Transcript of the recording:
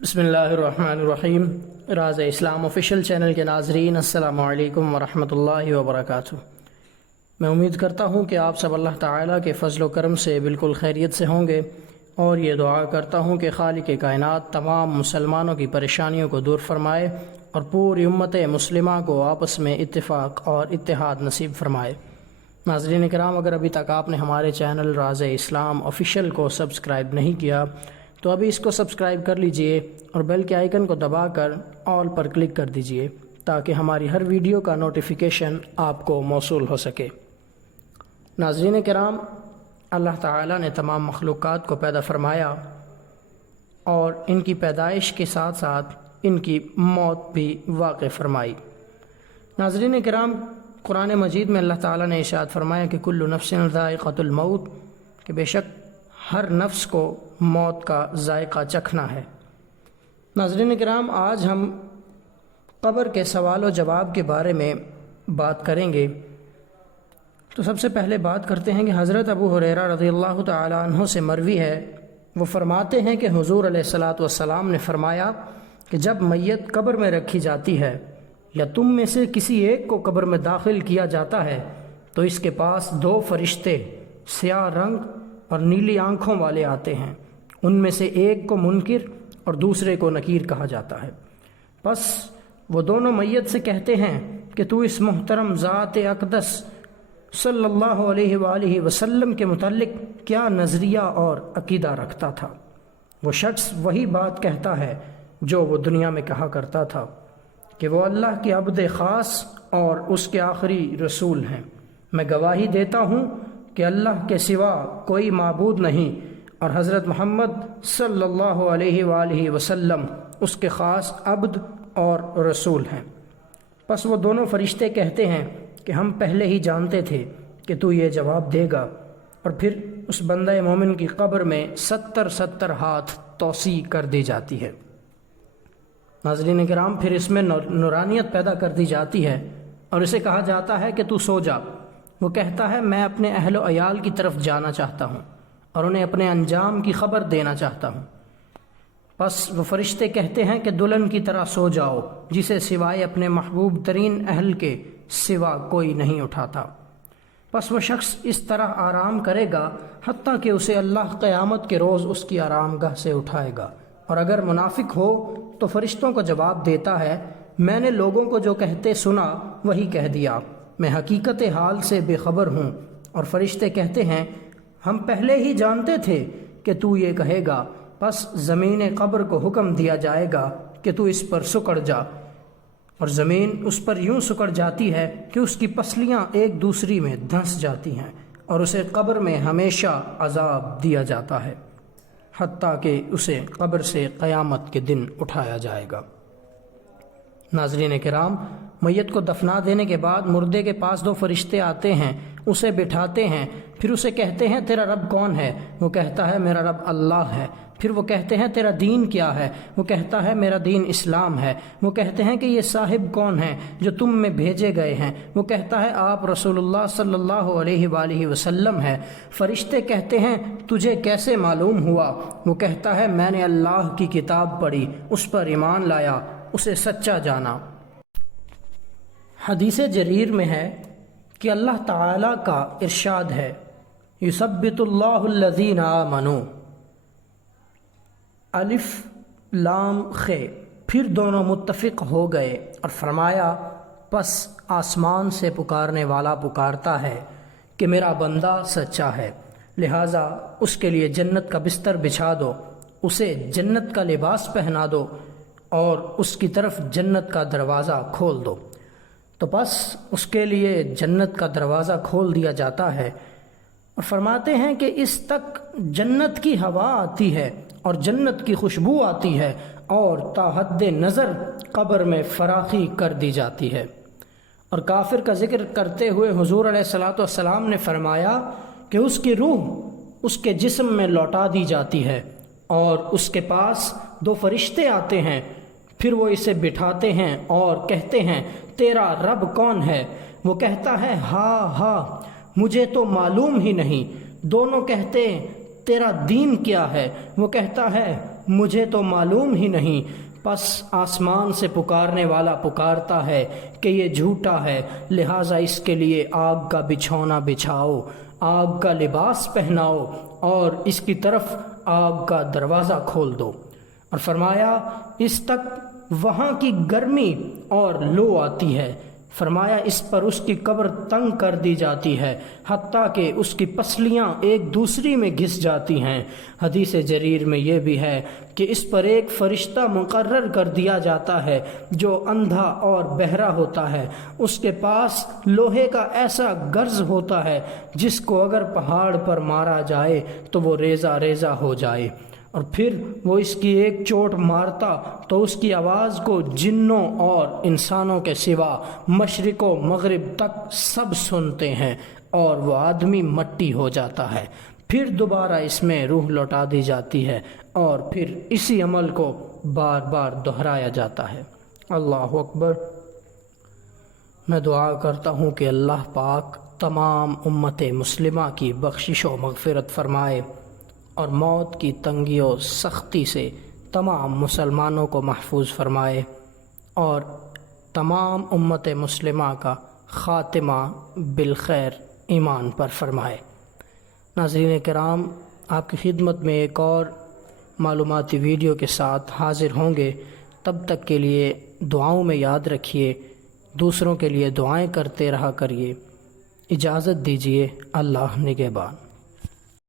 بسم اللہ الرحمن الرحیم۔ راز اسلام آفیشیل چینل کے ناظرین، السلام علیکم ورحمۃ اللہ وبرکاتہ۔ میں امید کرتا ہوں کہ آپ سب اللہ تعالیٰ کے فضل و کرم سے بالکل خیریت سے ہوں گے، اور یہ دعا کرتا ہوں کہ خالق کائنات تمام مسلمانوں کی پریشانیوں کو دور فرمائے اور پوری امت مسلمہ کو آپس میں اتفاق اور اتحاد نصیب فرمائے۔ ناظرین کرام، اگر ابھی تک آپ نے ہمارے چینل راز اسلام آفیشیل کو سبسکرائب نہیں کیا تو ابھی اس کو سبسکرائب کر لیجئے اور بیل کے آئیکن کو دبا کر آل پر کلک کر دیجئے تاکہ ہماری ہر ویڈیو کا نوٹیفیکیشن آپ کو موصول ہو سکے۔ ناظرین کرام، اللہ تعالیٰ نے تمام مخلوقات کو پیدا فرمایا اور ان کی پیدائش کے ساتھ ساتھ ان کی موت بھی واقع فرمائی۔ ناظرین کرام، قرآن مجید میں اللہ تعالیٰ نے ارشاد فرمایا کہ کل نفس ذائقۃ الموت، کہ بے شک ہر نفس کو موت کا ذائقہ چکھنا ہے۔ ناظرین کرام، آج ہم قبر کے سوال و جواب کے بارے میں بات کریں گے۔ تو سب سے پہلے بات کرتے ہیں کہ حضرت ابو ہریرہ رضی اللہ تعالیٰ عنہ سے مروی ہے، وہ فرماتے ہیں کہ حضور علیہ الصلاۃ والسلام نے فرمایا کہ جب میت قبر میں رکھی جاتی ہے یا تم میں سے کسی ایک کو قبر میں داخل کیا جاتا ہے تو اس کے پاس دو فرشتے سیاہ رنگ اور نیلی آنکھوں والے آتے ہیں، ان میں سے ایک کو منکر اور دوسرے کو نکیر کہا جاتا ہے۔ پس وہ دونوں میت سے کہتے ہیں کہ تو اس محترم ذات اقدس صلی اللہ علیہ وآلہ وسلم کے متعلق کیا نظریہ اور عقیدہ رکھتا تھا؟ وہ شخص وہی بات کہتا ہے جو وہ دنیا میں کہا کرتا تھا کہ وہ اللہ کے عبد خاص اور اس کے آخری رسول ہیں۔ میں گواہی دیتا ہوں کہ اللہ کے سوا کوئی معبود نہیں اور حضرت محمد صلی اللہ علیہ وآلہ وسلم اس کے خاص عبد اور رسول ہیں۔ پس وہ دونوں فرشتے کہتے ہیں کہ ہم پہلے ہی جانتے تھے کہ تو یہ جواب دے گا، اور پھر اس بندہ مومن کی قبر میں 70 ہاتھ توسیع کر دی جاتی ہے۔ ناظرین کرام، پھر اس میں نورانیت پیدا کر دی جاتی ہے اور اسے کہا جاتا ہے کہ تو سو جا۔ وہ کہتا ہے میں اپنے اہل و عیال کی طرف جانا چاہتا ہوں اور انہیں اپنے انجام کی خبر دینا چاہتا ہوں۔ پس وہ فرشتے کہتے ہیں کہ دلہن کی طرح سو جاؤ جسے سوائے اپنے محبوب ترین اہل کے سوا کوئی نہیں اٹھاتا۔ پس وہ شخص اس طرح آرام کرے گا حتیٰ کہ اسے اللہ قیامت کے روز اس کی آرام گاہ سے اٹھائے گا، اور اگر منافق ہو تو فرشتوں کو جواب دیتا ہے میں نے لوگوں کو جو کہتے سنا وہی کہہ دیا، میں حقیقت حال سے بے خبر ہوں۔ اور فرشتے کہتے ہیں ہم پہلے ہی جانتے تھے کہ تو یہ کہے گا، پس زمین قبر کو حکم دیا جائے گا کہ تو اس پر سکڑ جا، اور زمین اس پر یوں سکڑ جاتی ہے کہ اس کی پسلیاں ایک دوسری میں دھنس جاتی ہیں، اور اسے قبر میں ہمیشہ عذاب دیا جاتا ہے حتیٰ کہ اسے قبر سے قیامت کے دن اٹھایا جائے گا۔ ناظرین کرام، میت کو دفنا دینے کے بعد مردے کے پاس دو فرشتے آتے ہیں، اسے بٹھاتے ہیں، پھر اسے کہتے ہیں تیرا رب کون ہے؟ وہ کہتا ہے میرا رب اللہ ہے۔ پھر وہ کہتے ہیں تیرا دین کیا ہے؟ وہ کہتا ہے میرا دین اسلام ہے۔ وہ کہتے ہیں کہ یہ صاحب کون ہیں جو تم میں بھیجے گئے ہیں؟ وہ کہتا ہے آپ رسول اللہ صلی اللہ علیہ وآلہ وسلم ہے۔ فرشتے کہتے ہیں تجھے کیسے معلوم ہوا؟ وہ کہتا ہے میں نے اللہ کی کتاب پڑھی، اس پر ایمان لایا، اسے سچا جانا۔ حدیث جریر میں ہے کہ اللہ تعالیٰ کا ارشاد ہے یثبت اللہ الذین آمنوا، الف لام خ، پھر دونوں متفق ہو گئے اور فرمایا پس آسمان سے پکارنے والا پکارتا ہے کہ میرا بندہ سچا ہے، لہٰذا اس کے لیے جنت کا بستر بچھا دو، اسے جنت کا لباس پہنا دو اور اس کی طرف جنت کا دروازہ کھول دو۔ تو پس اس کے لیے جنت کا دروازہ کھول دیا جاتا ہے، اور فرماتے ہیں کہ اس تک جنت کی ہوا آتی ہے اور جنت کی خوشبو آتی ہے، اور تا حد نظر قبر میں فراخی کر دی جاتی ہے۔ اور کافر کا ذکر کرتے ہوئے حضور علیہ الصلاۃ والسلام نے فرمایا کہ اس کی روح اس کے جسم میں لوٹا دی جاتی ہے، اور اس کے پاس دو فرشتے آتے ہیں، پھر وہ اسے بٹھاتے ہیں اور کہتے ہیں تیرا رب کون ہے؟ وہ کہتا ہے ہاں مجھے تو معلوم ہی نہیں۔ دونوں کہتے تیرا دین کیا ہے؟ وہ کہتا ہے مجھے تو معلوم ہی نہیں۔ پس آسمان سے پکارنے والا پکارتا ہے کہ یہ جھوٹا ہے، لہٰذا اس کے لیے آگ کا بچھونا بچھاؤ، آگ کا لباس پہناؤ اور اس کی طرف آگ کا دروازہ کھول دو۔ اور فرمایا اس تک وہاں کی گرمی اور لو آتی ہے، فرمایا اس پر اس کی قبر تنگ کر دی جاتی ہے حتیٰ کہ اس کی پسلیاں ایک دوسری میں گھس جاتی ہیں۔ حدیث جریر میں یہ بھی ہے کہ اس پر ایک فرشتہ مقرر کر دیا جاتا ہے جو اندھا اور بہرا ہوتا ہے، اس کے پاس لوہے کا ایسا گرز ہوتا ہے جس کو اگر پہاڑ پر مارا جائے تو وہ ریزہ ریزہ ہو جائے، اور پھر وہ اس کی ایک چوٹ مارتا تو اس کی آواز کو جنوں اور انسانوں کے سوا مشرق و مغرب تک سب سنتے ہیں اور وہ آدمی مٹی ہو جاتا ہے، پھر دوبارہ اس میں روح لوٹا دی جاتی ہے اور پھر اسی عمل کو بار بار دہرایا جاتا ہے۔ اللہ اکبر۔ میں دعا کرتا ہوں کہ اللہ پاک تمام امت مسلمہ کی بخشش و مغفرت فرمائے اور موت کی تنگی و سختی سے تمام مسلمانوں کو محفوظ فرمائے اور تمام امت مسلمہ کا خاتمہ بالخیر ایمان پر فرمائے۔ ناظرین کرام، آپ کی خدمت میں ایک اور معلوماتی ویڈیو کے ساتھ حاضر ہوں گے، تب تک کے لیے دعاؤں میں یاد رکھیے، دوسروں کے لیے دعائیں کرتے رہا کریے۔ اجازت دیجیے، اللہ نگہبان۔